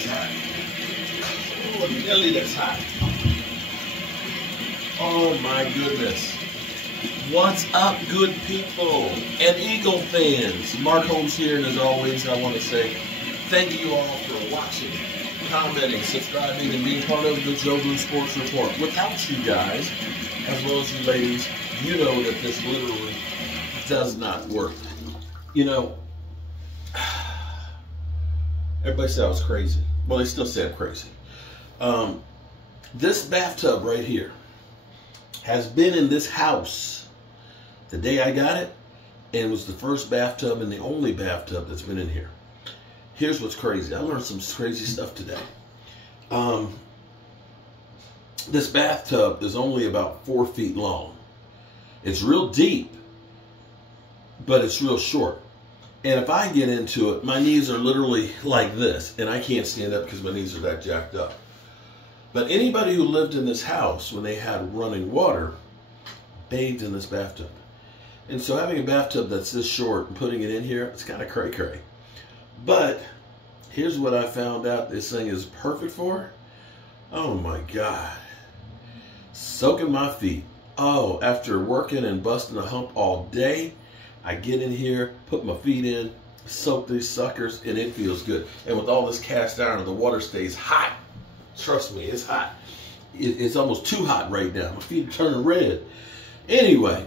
that's hot. Oh, Nelly, that's hot. Oh my goodness. What's up, good people and Eagle fans? Mark Holmes here, and as always, I want to say thank you all for watching, commenting, subscribing, and being part of the Joe Blue Sports Report. Without you guys, as well as you ladies, you know that this literally does not work. You know, everybody said I was crazy. Well, they still say I'm crazy. This bathtub right here has been in this house the day I got it, and it was the first bathtub and the only bathtub that's been in here. Here's what's crazy. I learned some crazy stuff today. This bathtub is only about 4 feet long. It's real deep, but it's real short. And if I get into it, my knees are literally like this, and I can't stand up because my knees are that jacked up. But anybody who lived in this house when they had running water bathed in this bathtub. And so having a bathtub that's this short and putting it in here, it's kind of cray-cray. But here's what I found out this thing is perfect for. Oh my God. Soaking my feet. Oh, after working and busting a hump all day, I get in here, put my feet in, soak these suckers, and it feels good. And with all this cast iron, the water stays hot. Trust me, it's hot. It's almost too hot right now. My feet are turning red. Anyway,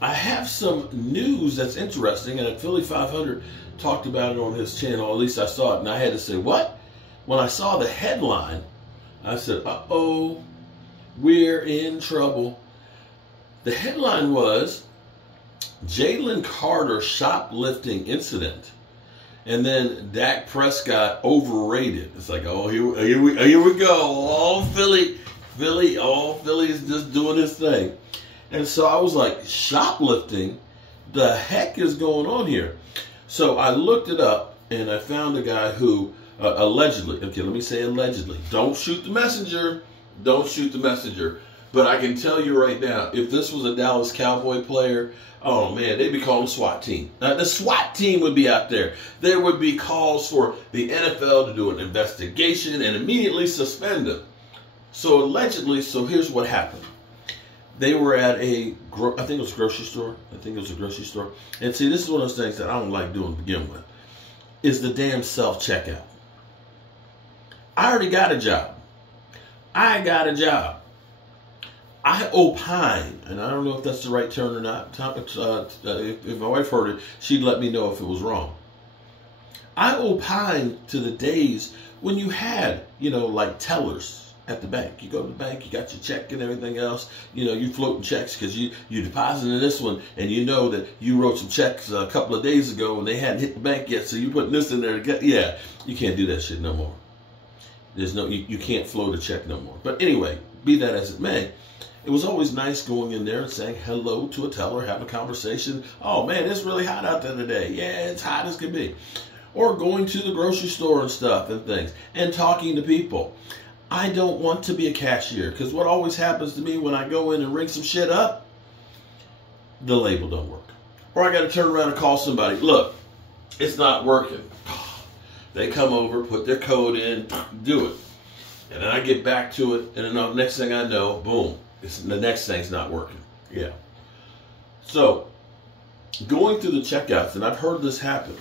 I have some news that's interesting, and Philly 500 talked about it on his channel. At least I saw it, and I had to say, what? When I saw the headline, I said, uh-oh, we're in trouble. The headline was, Jalen Carter shoplifting incident. And then Dak Prescott overrated. It's like, oh, here we go. All Philly is just doing his thing. And so I was like, shoplifting? The heck is going on here? So I looked it up, and I found a guy who allegedly, okay, let me say allegedly. Don't shoot the messenger. Don't shoot the messenger. But I can tell you right now, if this was a Dallas Cowboy player, oh man, they'd be calling the SWAT team. The SWAT team would be out there. There would be calls for the NFL to do an investigation and immediately suspend him. So allegedly, so here's what happened. They were at I think it was a grocery store. And see, this is one of those things that I don't like doing to begin with, is the damn self-checkout. I already got a job. I opine, and I don't know if that's the right term or not. If my wife heard it, she'd let me know if it was wrong. I opine to the days when you had, like tellers at the bank. You go to the bank, you got your check and everything else. You floating checks because you deposited this one, and you know that you wrote some checks a couple of days ago and they hadn't hit the bank yet, so you putting this in there. Yeah, you can't do that shit no more. You can't float a check no more. But anyway, be that as it may, it was always nice going in there and saying hello to a teller, having a conversation. Oh man, it's really hot out there today. Yeah, it's hot as can be. Or going to the grocery store and stuff and things and talking to people. I don't want to be a cashier, because what always happens to me when I go in and ring some shit up, the label don't work. Or I got to turn around and call somebody. Look, it's not working. They come over, put their code in, do it. And then I get back to it, and then the next thing I know, boom, the next thing's not working. Yeah. So, going through the checkouts, and I've heard this happen,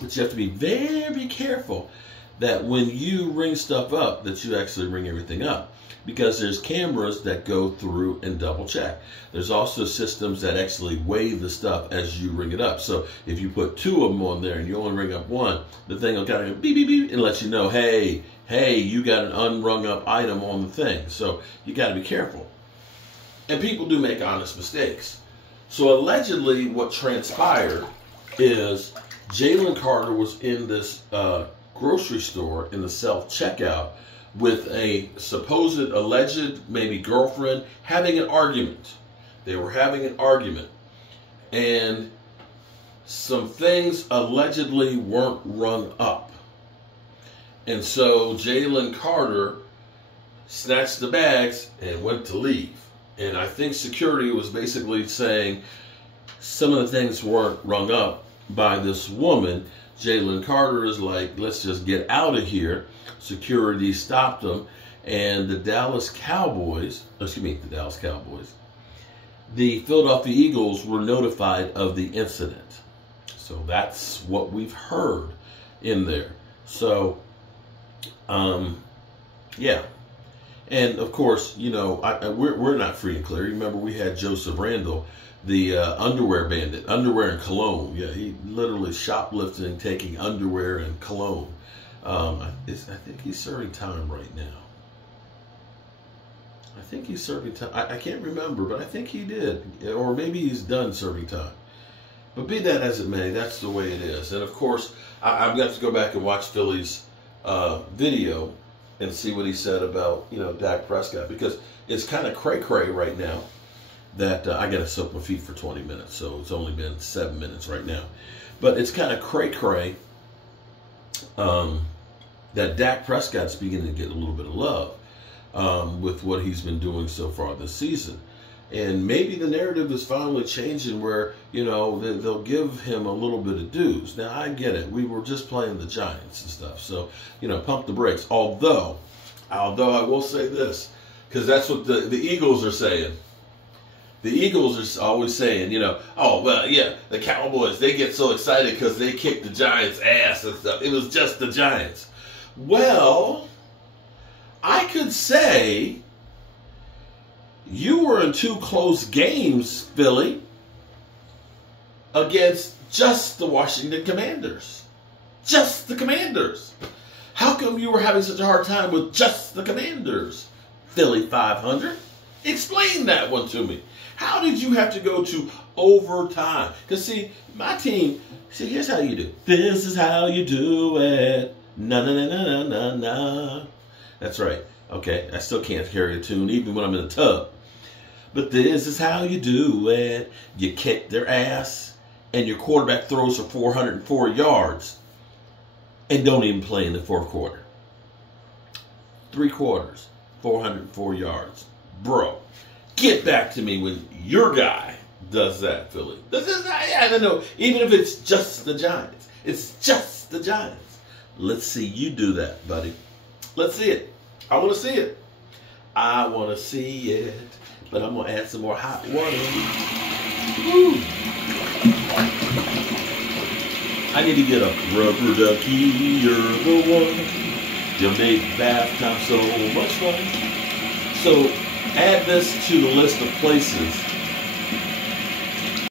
but you have to be very careful that when you ring stuff up, that you actually ring everything up. Because there's cameras that go through and double check. There's also systems that actually weigh the stuff as you ring it up. So if you put 2 of them on there and you only ring up 1, the thing will kind of go beep, beep, beep, and let you know, hey, you got an unrung up item on the thing. So you got to be careful. And people do make honest mistakes. So allegedly what transpired is Jalen Carter was in this grocery store in the self-checkout with a supposed alleged maybe girlfriend having an argument. They were having an argument. And some things allegedly weren't rung up. And so Jalen Carter snatched the bags and went to leave. And I think security was basically saying some of the things weren't rung up, by this woman. Jalen Carter is like, let's just get out of here. Security stopped them, and the Philadelphia Eagles were notified of the incident. So that's what we've heard in there. So, yeah. And of course, you know, we're not free and clear. Remember, we had Joseph Randall, the underwear bandit, underwear and cologne. Yeah, he literally shoplifting, taking underwear and cologne. I think he's serving time right now. I think he's serving time. I can't remember, but I think he did. Or maybe he's done serving time. But be that as it may, that's the way it is. And of course, I've got to go back and watch Philly's video and see what he said about, you know, Dak Prescott. Because it's kind of cray-cray right now that I got to soak my feet for 20 minutes. So it's only been 7 minutes right now. But it's kind of cray-cray that Dak Prescott's beginning to get a little bit of love with what he's been doing so far this season. And maybe the narrative is finally changing where, you know, they'll give him a little bit of dues. Now, I get it. We were just playing the Giants and stuff. So, you know, pump the brakes. Although I will say this, because that's what the Eagles are saying. The Eagles are always saying, you know, oh, well, yeah, the Cowboys, they get so excited because they kicked the Giants' ass and stuff. It was just the Giants. Well, I could say you were in 2 close games, Philly, against just the Washington Commanders. Just the Commanders. How come you were having such a hard time with just the Commanders, Philly 500? Explain that one to me. How did you have to go to overtime? Because, see, my team, see, here's how you do. This is how you do it. Na na na na na na. That's right. Okay, I still can't carry a tune even when I'm in the tub. But this is how you do it. You kick their ass, and your quarterback throws for 404 yards and don't even play in the fourth quarter. 3 quarters, 404 yards. Bro, get back to me when your guy does that, Philly. I don't know. Even if it's just the Giants. It's just the Giants. Let's see you do that, buddy. Let's see it. I want to see it. I want to see it. But I'm going to add some more hot water. Woo. I need to get a rubber ducky. You're the one. You make bath time so much fun. So add this to the list of places